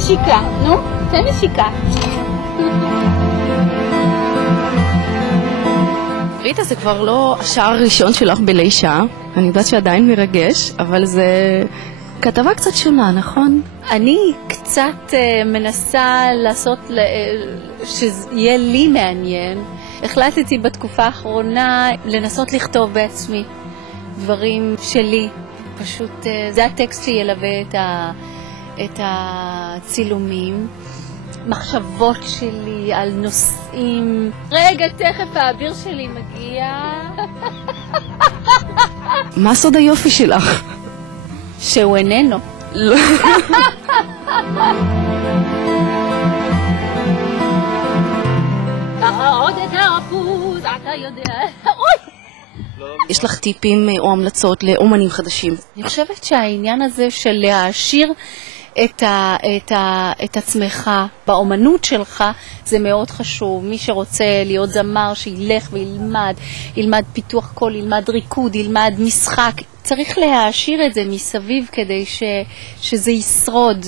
נשיקה, נו, תן נשיקה. ריטה, זה כבר לא השער הראשון שלך בלישה. אני יודעת שעדיין מרגש, אבל זה כתבה קצת שונה, נכון? אני קצת מנסה לעשות שיהיה לי מעניין. החלטתי בתקופה האחרונה לנסות לכתוב בעצמי דברים שלי. פשוט זה הטקסט שילווה את הצילומים. מחשבות שלי על נושאים. רגע, תכף האביר שלי מגיע. מה סוד היופי שלך? שהוא איננו. לא. עוד את האחוז, אתה יודע. אוי! יש לך טיפים או המלצות לאומנים חדשים? אני חושבת שהעניין הזה של להעשיר את עצמך באומנות שלך זה מאוד חשוב. מי שרוצה להיות זמר שילך וילמד, ילמד פיתוח קול, ילמד ריקוד, ילמד משחק. צריך להעשיר את זה מסביב כדי שזה ישרוד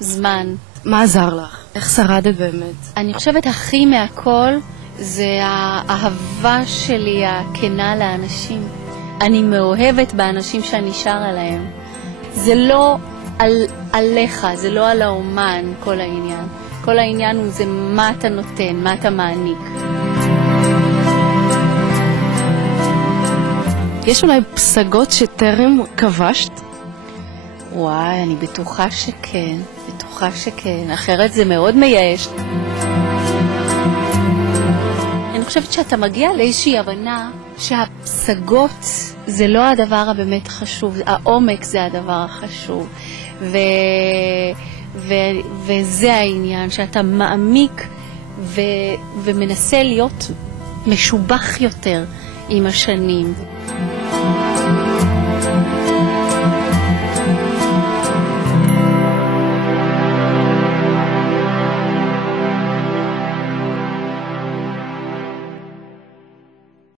זמן. מה עזר לך? איך שרדת באמת? אני חושבת הכי מהכל זה האהבה שלי הכנה לאנשים. אני מאוהבת באנשים שאני שרה להם. זה לא עליך, זה לא על האומן כל העניין. כל העניין הוא זה מה אתה נותן, מה אתה מעניק. יש אולי פסגות שטרם כבשת? וואי, אני בטוחה שכן, בטוחה שכן. אחרת זה מאוד מייאש. אני חושבת שאתה מגיע לאיזושהי הבנה שהפסגות זה לא הדבר הבאמת חשוב, העומק זה הדבר החשוב. וזה העניין, שאתה מעמיק ומנסה להיות משובח יותר עם השנים.